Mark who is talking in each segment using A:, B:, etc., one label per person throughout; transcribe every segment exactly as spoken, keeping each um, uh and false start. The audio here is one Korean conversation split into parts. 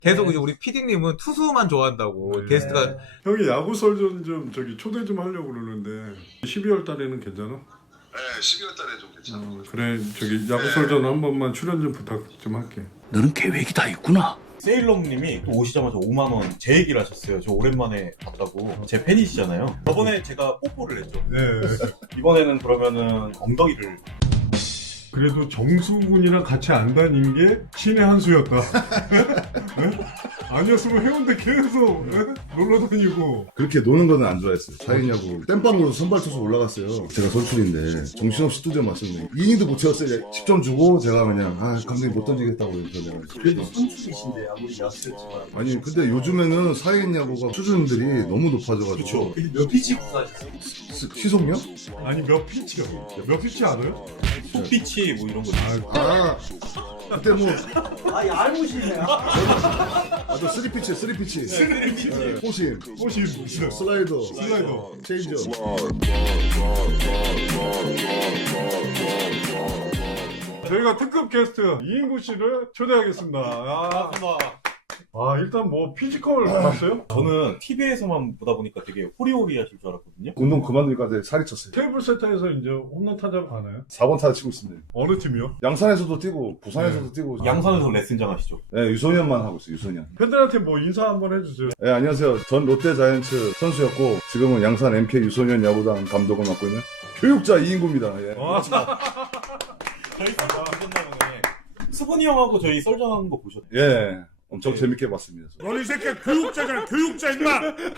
A: 계속 이제 우리 피디님은 투수만 좋아한다고
B: 네.
A: 게스트가
B: 형이 야구 설전 좀 저기 초대 좀 하려고 그러는데 십이월 달에는 괜찮아?
C: 네, 십이월 달에 좀 괜찮아.
B: 어, 그래 저기 야구 설전 한 번만 출연 좀 부탁 좀 할게.
D: 너는 계획이 다 있구나.
E: 세일러님이 또 오시자마자 오만 원 제 얘기를 하셨어요. 저 오랜만에 봤다고. 제 팬이시잖아요. 저번에 제가 뽀뽀를 했죠.
B: 네.
E: 이번에는 그러면은 엉덩이를.
B: 그래도 정수군이랑 같이 안 다닌 게 신의 한 수였다. 네? 아니었으면 해운대 계속 네? 놀러 다니고.
F: 그렇게 노는 거는 안 좋아했어요. 사인냐고 땜빵으로 선발 투수 올라갔어요. 제가 선출인데 정신없이 스튜디오 맞췄네. 이닝도 못 채웠어요. 십 점 주고 제가 그냥 아 감독님 못 던지겠다고 그래서
E: 그래도 선출이신데 아무리 야수였지만.
F: 아니 근데 요즘에는 사인야구가 수준들이 너무 높아져가지고
E: 그렇죠. 몇 피치 구사하셨어요?
F: 시- 시속력?
B: 아니 몇 피치요? 몇 피치 알아요?
E: 소피치 뭐 이런 거.
F: 아 그때 뭐
D: 아, 얄무시네.
F: 아저 쓰리 피치 쓰리 피치 네, 포심
B: 꽃이
F: 슬라이더
B: 슬라이더.
F: 체인저
B: 저희가 특급 게스트 이인구 씨를 초대하겠습니다. 아,
E: 반갑습니다.
B: 아 일단 뭐 피지컬 봤어요?
E: 저는 티비에서만 보다 보니까 되게 호리호리 하실 줄 알았거든요.
F: 운동 그만두니까 이제 살이 쪘어요.
B: 테이블 세터에서 이제 홈런 타자로 가나요?
F: 사 번 타자 치고 있습니다.
B: 어느 팀이요?
F: 양산에서도 뛰고 부산에서도 뛰고
E: 양산에서 레슨장 하시죠.
F: 네, 유소년만 하고 있어요. 유소년.
B: 팬들한테 뭐 인사 한번 해주세요.
F: 네, 안녕하세요. 전 롯데자이언츠 선수였고 지금은 양산 엠케이 유소년 야구단 감독을 맡고 있는 교육자 이인구입니다. 예.
B: 와,
E: 저희 썰전 보셨나 보네. 수분이 형하고 저희 썰전하는 거 보셨나요?
F: 예, 엄청 재밌게 봤습니다.
G: 너는 이 새끼야 교육자잖아 교육자 임마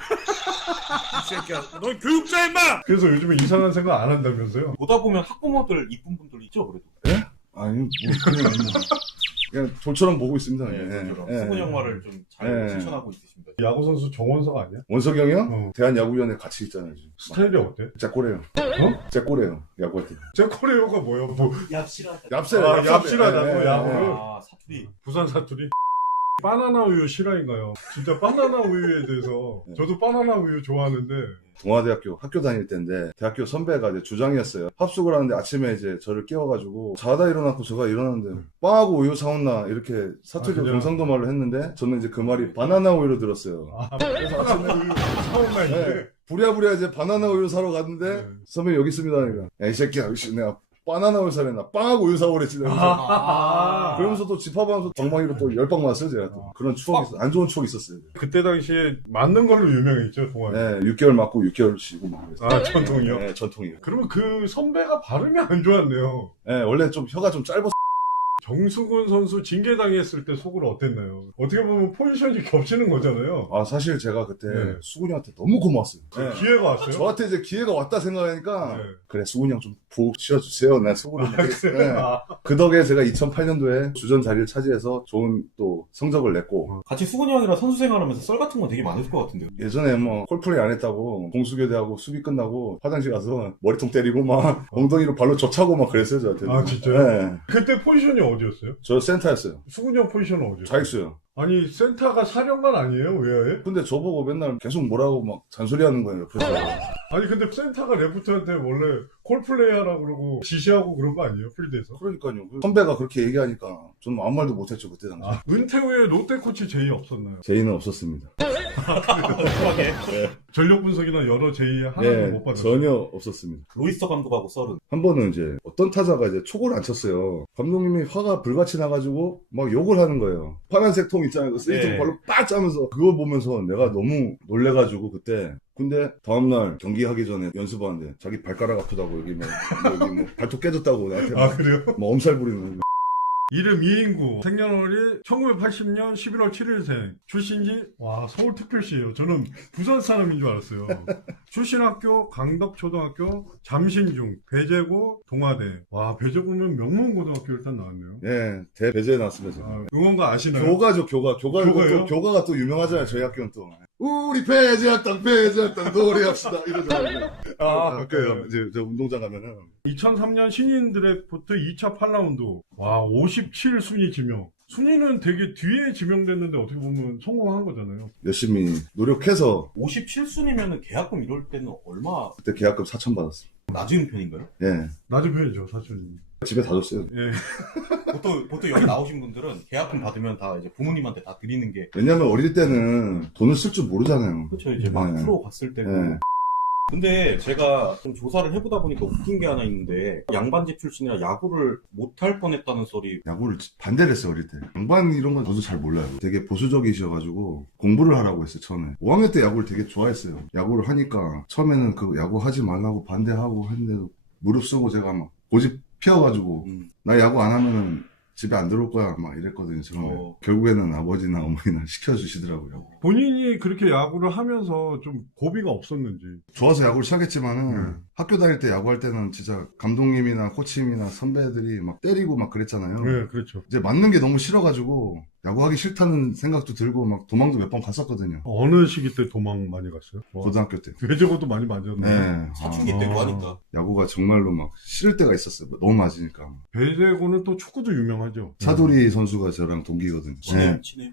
G: 이 새끼야 넌 교육자 임마
B: 그래서 요즘에 이상한 생각 안 한다면서요?
E: 보다 보면 학부모들 이쁜 분들 있죠, 그래도.
F: 아니, 뭐 그냥, 그냥 돌처럼 보고 있습니다.
E: 네,
F: 예,
E: 그렇죠.
F: 예.
E: 수분 영화를 좀 잘
F: 예.
E: 실천하고 있으십니다.
B: 야구 선수 정원석 아니야?
F: 원석이 형이요?
B: 어.
F: 대한야구위원회 같이 있잖아요. 지금.
B: 스타일이 어때?
F: 째꼬래요.
B: 어?
F: 째꼬래요. 야구할 때.
B: 제 코레오가 뭐야? 뭐
E: 얍실하다.
F: 얍세.
B: 아, 얍실하다고,
F: 예, 예,
B: 야구를.
F: 예.
E: 아, 사투리.
B: 부산 사투리? 바나나 우유 실화인가요? 진짜 바나나 우유에 대해서 저도 바나나 우유 좋아하는데
F: 동아대학교 학교 다닐 때인데 대학교 선배가 이제 주장이었어요. 합숙을 하는데 아침에 이제 저를 깨워가지고 자다 일어났고 제가 일어났는데 빵하고 우유 사온나 이렇게 사투리
B: 아, 그냥-
F: 경상도 말로 했는데 저는 이제 그 말이 바나나 우유로 들었어요.
B: 아, 바나나 우유 사온나 이제
F: 네. 부랴부랴 이제 바나나 우유 사러 갔는데
B: 네.
F: 선배님 여기 있습니다. 그러니까 야, 이 새끼야 이씨, 내가 바나나 우유 사랬나 빵하고 우유 사오랬지. 그러면서,
B: 아,
F: 그러면서 또 집합하면서 방망이로 또 열방 맞았어요. 제가 또 그런 추억이 있어. 안 좋은 추억이 있었어요.
B: 그때 당시에 맞는 걸로 유명했죠 동아리.
F: 네, 육 개월 맞고 육 개월 쉬고 막 그랬어요.
B: 아 전통이요?
F: 네, 전통이에요.
B: 그러면 그 선배가 발음이 안 좋았네요.
F: 네, 원래 좀 혀가 좀 짧았어요.
B: 정수근 선수 징계당했을 때 속으로 어땠나요? 어떻게 보면 포지션이 겹치는 거잖아요.
F: 아 사실 제가 그때
B: 네.
F: 수근이 형한테 너무 고마웠어요. 네.
B: 기회가 왔어요?
F: 저한테 이제 기회가 왔다 생각하니까
B: 네.
F: 그래 수근이 형 좀 푹 쉬어주세요. 나 속으로 막 그랬어요. 네.
B: 아,
F: 그 덕에 제가 이천팔 년도에 주전 자리를 차지해서 좋은 또 성적을 냈고
E: 같이 수근이 형이랑 선수 생활하면서 썰 같은 거 되게 많을 것 같은데요.
F: 예전에 뭐 콜플레이 안 했다고 공수교대하고 수비 끝나고 화장실 가서 머리통 때리고 막 엉덩이로 발로 젖차고 막 그랬어요 저한테.
B: 아, 진짜요?
F: 네.
B: 그때 포지션이 어디였어요?
F: 저 센터였어요.
B: 수근이 형 포지션은 어디였어요?
F: 자익수요.
B: 아니 센터가 사령관 아니에요? 왜?
F: 근데 저보고 맨날 계속 뭐라고 막 잔소리하는 거예요. 그래서
B: 아니 근데 센터가 레프트한테 원래 콜플레이 하라고 그러고 지시하고 그런 거 아니에요? 필드에서?
F: 그러니까요. 선배가 그렇게 얘기하니까 저는 아무 말도 못했죠 그때 당시.
B: 아, 은퇴 후에 롯데 코치 제의 없었나요?
F: 제의는 없었습니다.
B: 전력 분석이나 여러 제의 하나도
F: 네,
B: 못 받았어요.
F: 전혀 없었습니다.
E: 로이스터 감독하고 썰은.
F: 한 번은 이제 어떤 타자가 이제 촉을 안 쳤어요. 감독님이 화가 불같이 나가지고 막 욕을 하는 거예요. 파란색 통 있잖아요. 쓰리통
E: 네.
F: 발로 빡 짜면서 그거 보면서 내가 너무 놀래가지고 그때. 근데 다음날 경기하기 전에 연습하는데 자기 발가락 아프다고 여기 뭐, 여기 뭐 발톱 깨졌다고 나한테
B: 아
F: 막,
B: 그래요?
F: 막 엄살 부리는.
B: 이름 이인구, 생년월일 천구백팔십 년 십일월 칠일생, 출신지 와 서울특별시예요. 저는 부산 사람인 줄 알았어요. 출신 학교 강덕초등학교, 잠신중, 배제고, 동아대. 와 배제고면 명문고등학교 일단 나왔네요.
F: 예, 대배제에 나왔습니다. 제가.
B: 아, 응원가 아시나요?
F: 교가죠, 교가. 교가,
B: 교가요?
F: 또, 교가가 또 유명하잖아요, 저희 학교는 또. 우리 배제학당, 배제학당 노래합시다. 이러잖아요.
B: 아,
F: 학교에 이제 저 운동장 가면은.
B: 이천삼 년 신인 드래프트 이 차 팔 라운드. 와 오십칠 순위 지명. 순위는 되게 뒤에 지명됐는데 어떻게 보면 성공한 거잖아요.
F: 열심히 노력해서
E: 오십칠 순이면은 계약금 이럴 때는 얼마
F: 그때 계약금 사천 받았어요.
E: 낮은 편인가요?
F: 예.
B: 낮은 편이죠 사촌이.
F: 집에 다 줬어요.
B: 예.
E: 보통 보통 여기 나오신 분들은 계약금 받으면 다 이제 부모님한테 다 드리는 게
F: 왜냐면 어릴 때는 돈을 쓸 줄 모르잖아요.
E: 그렇죠. 이제 막
F: 네.
E: 프로 갔을 때도.
F: 네.
E: 근데 제가 좀 조사를 해보다 보니까 웃긴 게 하나 있는데 양반집 출신이라 야구를 못할 뻔했다는 소리.
F: 야구를 반대를 했어요, 어릴 때. 양반 이런 건 저도 잘 몰라요. 되게 보수적이셔가지고 공부를 하라고 했어요, 처음에. 오 학년 때 야구를 되게 좋아했어요. 야구를 하니까 처음에는 그 야구 하지 말라고 반대하고 했는데도 무릎 쓰고 제가 막 고집 피워가지고
E: 음.
F: 나 야구 안 하면은 집에 안 들어올 거야 막 이랬거든요, 처음에.
E: 어.
F: 결국에는 아버지나 어머니나 시켜주시더라고요.
B: 본인이 그렇게 야구를 하면서 좀 고비가 없었는지.
F: 좋아서 야구를 시작했지만은
B: 음.
F: 학교 다닐 때 야구할 때는 진짜 감독님이나 코치님이나 선배들이 막 때리고 막 그랬잖아요.
B: 네, 그렇죠.
F: 이제 맞는 게 너무 싫어가지고 야구하기 싫다는 생각도 들고 막 도망도 몇 번 갔었거든요.
B: 어느 시기 때 도망 많이 갔어요? 뭐,
F: 고등학교 때.
B: 외제고도 많이 맞았는데.
F: 네.
E: 사춘기
B: 아.
E: 때고 하니까.
F: 야구가 정말로 막 싫을 때가 있었어요. 너무 맞으니까.
B: 배제고는 또 축구도 유명하죠.
F: 차두리 선수가 저랑 동기거든요.
E: 친해,
F: 네.
E: 친해.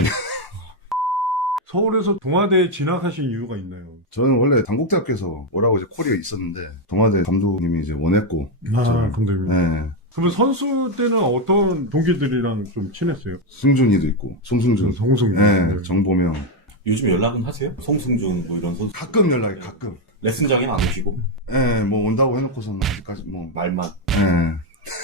B: 서울에서 동아대에 진학하신 이유가 있나요?
F: 저는 원래 당국대학교에서 오라고 이제 콜이 있었는데 동아대 감독님이 이제 원했고.
B: 아,
F: 저-
B: 감독님.
F: 네.
B: 그러면 선수 때는 어떤 동기들이랑 좀 친했어요?
F: 승준이도 있고, 송승준.
B: 송승준.
F: 네,
B: 네.
F: 정보명.
E: 요즘 연락은 하세요? 송승준 뭐 이런 선수.
F: 가끔 연락이 가끔.
E: 레슨장에는 안 오시고
F: 예, 뭐 온다고 해놓고서는 아직까지 뭐.
E: 말만.
F: 예.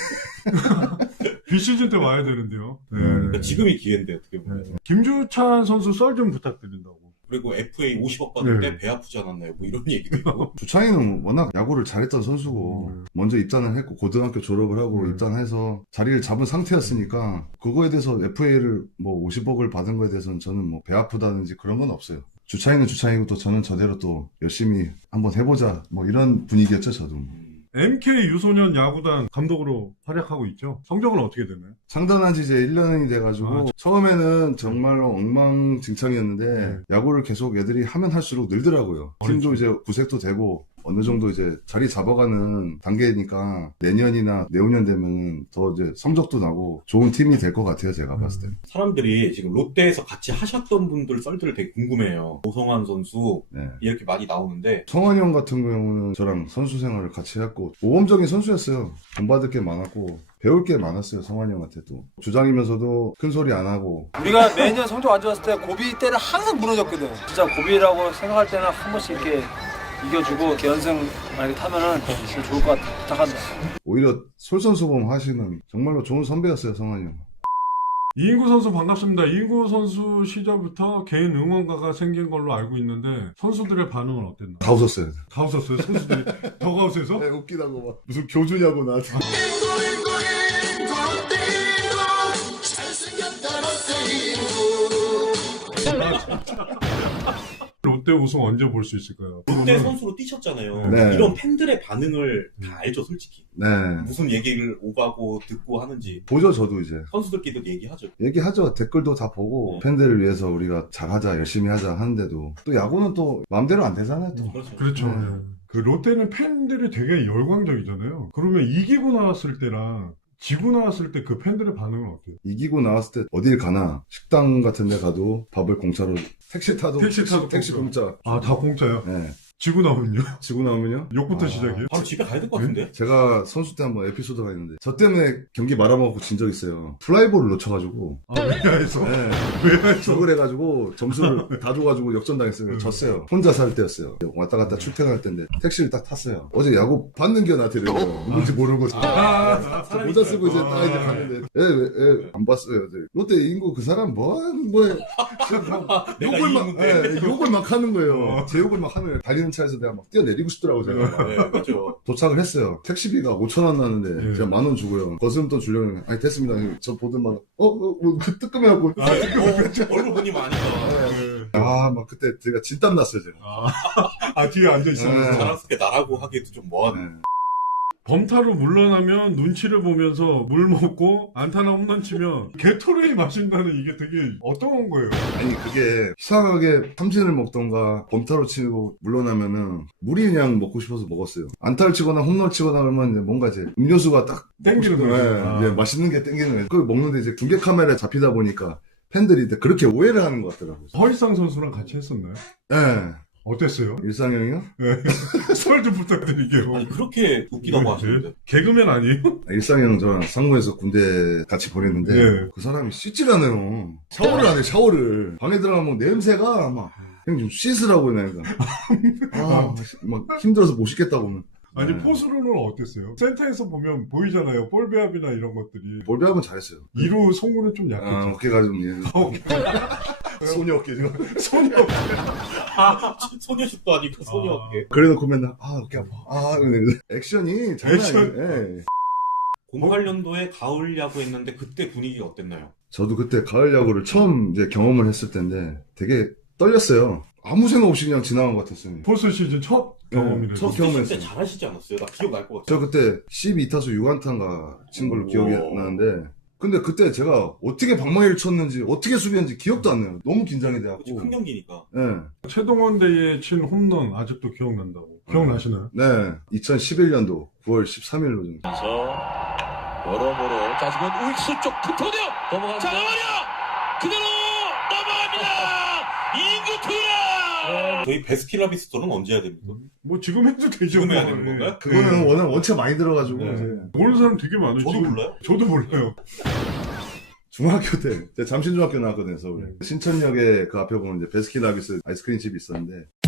B: 비시즌 때 와야 되는데요. 네.
E: 그러니까 지금이 기회인데 어떻게 보면.
B: 네. 김주찬 선수 썰 좀 부탁드린다고.
E: 그리고 에프에이 오십억 받을
B: 네.
E: 때 배 아프지 않았나요? 뭐 이런 얘기도 있고.
F: 주창이는 워낙 야구를 잘했던 선수고
B: 음.
F: 먼저 입단을 했고 고등학교 졸업을 하고
B: 음.
F: 입단해서 자리를 잡은 상태였으니까 그거에 대해서 에프에이를 뭐 오십억을 받은 거에 대해서는 저는 뭐 배 아프다든지 그런 건 없어요. 주창이는 주창이고 또 저는 저대로 또 열심히 한번 해보자 뭐 이런 분위기였죠 저도.
B: 엠케이 유소년 야구단 감독으로 활약하고 있죠. 성적은 어떻게 되나요?
F: 상단한 지 이제 일 년이 돼가지고
B: 아,
F: 처음에는 정말로 엉망진창이었는데
B: 네.
F: 야구를 계속 애들이 하면 할수록 늘더라고요. 팀도
B: 어렵죠.
F: 이제 구색도 되고 어느 정도 이제 자리 잡아가는 단계니까 내년이나 내후년 되면은 더 이제 성적도 나고 좋은 팀이 될 것 같아요 제가 봤을 때.
E: 사람들이 지금 롯데에서 같이 하셨던 분들 썰들을 되게 궁금해해요. 오성환 선수
F: 네.
E: 이렇게 많이 나오는데
F: 성환이 형 같은 경우는 저랑 선수 생활을 같이 했고 모범적인 선수였어요. 돈 받을 게 많았고 배울 게 많았어요. 성환이 형한테도. 주장이면서도 큰 소리 안 하고
D: 우리가 매년 성적 안 좋았을 때 고비 때는 항상 무너졌거든. 진짜 고비라고 생각할 때는 한 번씩 이렇게 이겨주고 이렇게 연승 만약에 타면은 진짜 좋을 것 같아. 부탁한다.
F: 오히려 솔선수범 하시는 정말로 좋은 선배였어요. 성환이 형.
B: 이인구 선수 반갑습니다. 이인구 선수 시절부터 개인 응원가가 생긴 걸로 알고 있는데 선수들의 반응은 어땠나요?
F: 다 웃었어요.
B: 다 웃었어요. 선수들이 더 가웃해서?
F: 네, 웃기다고 막 무슨 교주냐고 나한테.
B: 롯데 우승 언제 볼 수 있을까요?
E: 롯데 선수로 뛰셨잖아요.
F: 네.
E: 이런 팬들의 반응을 다 알죠, 솔직히.
F: 네.
E: 무슨 얘기를 오가고 듣고 하는지
F: 보죠 저도 이제.
E: 선수들끼리도 얘기하죠.
F: 얘기하죠. 댓글도 다 보고 팬들을 위해서 우리가 잘하자 열심히 하자 하는데도 또 야구는 또 마음대로 안 되잖아요. 또.
E: 그렇죠.
B: 그렇죠.
F: 네.
B: 그 롯데는 팬들이 되게 열광적이잖아요. 그러면 이기고 나왔을 때랑 지고 나왔을 때 그 팬들의 반응은 어때요?
F: 이기고 나왔을 때 어딜 가나 식당 같은 데 가도 밥을 공짜로 택시 타도
B: 택시 타도
F: 택시 공짜.
B: 아, 다 공짜요?
F: 네.
B: 지고 나오면요?
F: 지고 나오면요?
B: 욕부터
F: 아,
B: 시작이에요?
E: 바로 집에 가야 될 것 같은데?
F: 제가 선수 때 한번 에피소드가 있는데 저 때문에 경기 말아먹고 진 적 있어요. 플라이볼을 놓쳐가지고
B: 아, 외야에서?
F: 네.
B: 외야에서?
F: 적을 해가지고 점수를 다 줘가지고 역전당했어요. 졌어요. 혼자 살 때였어요. 왔다 갔다 출퇴근할 때인데 택시를 딱 탔어요. 어제 야구 봤는 게 나한테 이래요. 누군지 모르고
B: 아,
F: 저 모자 쓰고 이제 딱 이제
B: 아.
F: 갔는데 예예안 봤어요. 이제. 롯데 인구 그 사람 뭐하는 뭐해
E: 내가
F: 욕을 막
E: 이기는데.
F: 예, 욕을 막 하는 거예요.
B: 어.
F: 제 욕을 막 하는 거예요. 달리는 차에서 내가 막 뛰어내리고 싶더라고 제가.
E: 네, 그렇죠.
F: 도착을 했어요. 택시비가 오천 원 나는데
B: 예.
F: 제가 만 원 주고요. 거스름돈 주려고 아니 됐습니다. 저 보더만 어? 어? 뭐, 뜨끔해갖고
E: 아, 어, 얼굴 보니 많이다.
B: 네.
F: 아 막 그때 제가 진땀 났어요 제가.
B: 아, 아, 뒤에 앉아있었는데.
F: 네.
E: 자랑스럽게 나라고 하기에도 좀 뭐하네.
F: 네.
B: 범타로 물러나면 눈치를 보면서 물 먹고 안타나 홈런 치면 게토레이 마신다는 이게 되게 어떤 거예요?
F: 아니 그게 이상하게 삼진을 먹던가 범타로 치고 물러나면은 물이 그냥 먹고 싶어서 먹었어요. 안타를 치거나 홈런 치거나 그러면 이제 뭔가 이제 음료수가 딱
B: 땡기는
F: 먹고 싶은
B: 거죠.
F: 거예요.
B: 아.
F: 이제 맛있는 게 땡기는 거예요. 그걸 먹는데 이제 중계 카메라에 잡히다 보니까 팬들이 그렇게 오해를 하는 것 같더라고요.
B: 허일상 선수랑 같이 했었나요?
F: 예.
B: 어땠어요?
F: 일상형이요?
B: 설 좀 부탁드릴게요.
E: 아니 그렇게 웃기다고 하시는데.
B: 개그맨 아니에요?
F: 일상형 저랑 상무에서 군대 같이 보냈는데
B: 네.
F: 그 사람이 씻질 않아요. 샤워를 안 해, 샤워를. 방에 들어가면 냄새가 막 형 좀 씻으라고 해요. 아, 막 힘들어서 못 씻겠다고는.
B: 아니,
F: 네.
B: 포수로는 어땠어요? 센터에서 보면 보이잖아요. 볼배합이나 이런 것들이.
F: 볼배합은 잘했어요.
B: 이 루 송구는 좀
F: 아,
B: 약했죠.
F: 어깨가 좀 예.
B: 어,
F: 소녀 어깨 지금.
B: 손이
E: 아, 소녀십도 아니고 소녀 어깨.
F: 그래놓고 맨날 아 어깨 아파. 아 액션이 장난
B: 액션.
F: 아니에요. 예.
E: 공팔 년도에 가을 야구 했는데 그때 분위기가 어땠나요?
F: 저도 그때 가을 야구를 처음 이제 경험을 했을 텐데 되게 떨렸어요. 아무 생각 없이 그냥 지나간 것 같았어요.
B: 포수 시즌 첫 경험이래요.
F: 첫
E: 그때
F: 경험했어요.
E: 잘하시지 않았어요? 나 기억 날 것 같아요.
F: 저 그때 십이 타수 육 안타인가 친 걸로 기억이
E: 오.
F: 나는데 근데 그때 제가 어떻게 방망이를 쳤는지 어떻게 수비했는지 기억도 안 나요. 너무 긴장이
E: 그치,
F: 돼갖고.
E: 큰 경기니까.
F: 네.
B: 최동원 대회에 친 홈런 아직도 기억난다고. 기억나시나요?
F: 네. 이천십일 년도 구월 십삼일로 좀.
H: 여러모로 자 지금 우익수 쪽 투터네요. 넘어갑니다. 자 넘어려 그대로 넘어갑니다. 이구 투런.
E: 저희 베스킨라빈스토는 언제 해야 됩니까?
B: 뭐 지금 해도 되죠.
E: 지금 해야
B: 뭐.
E: 되는 건가요?
F: 그거는 워낙 원체 많이 들어가지고
B: 네.
F: 이제
B: 모르는 사람 되게 많아요.
E: 저도
B: 지금.
E: 몰라요.
B: 저도 몰라요.
F: 중학교 때 제가 잠신중학교 나왔거든요. 서울에.
B: 네.
F: 신천역에 그 앞에 보면 이제 베스킨라빈스 아이스크림 집이 있었는데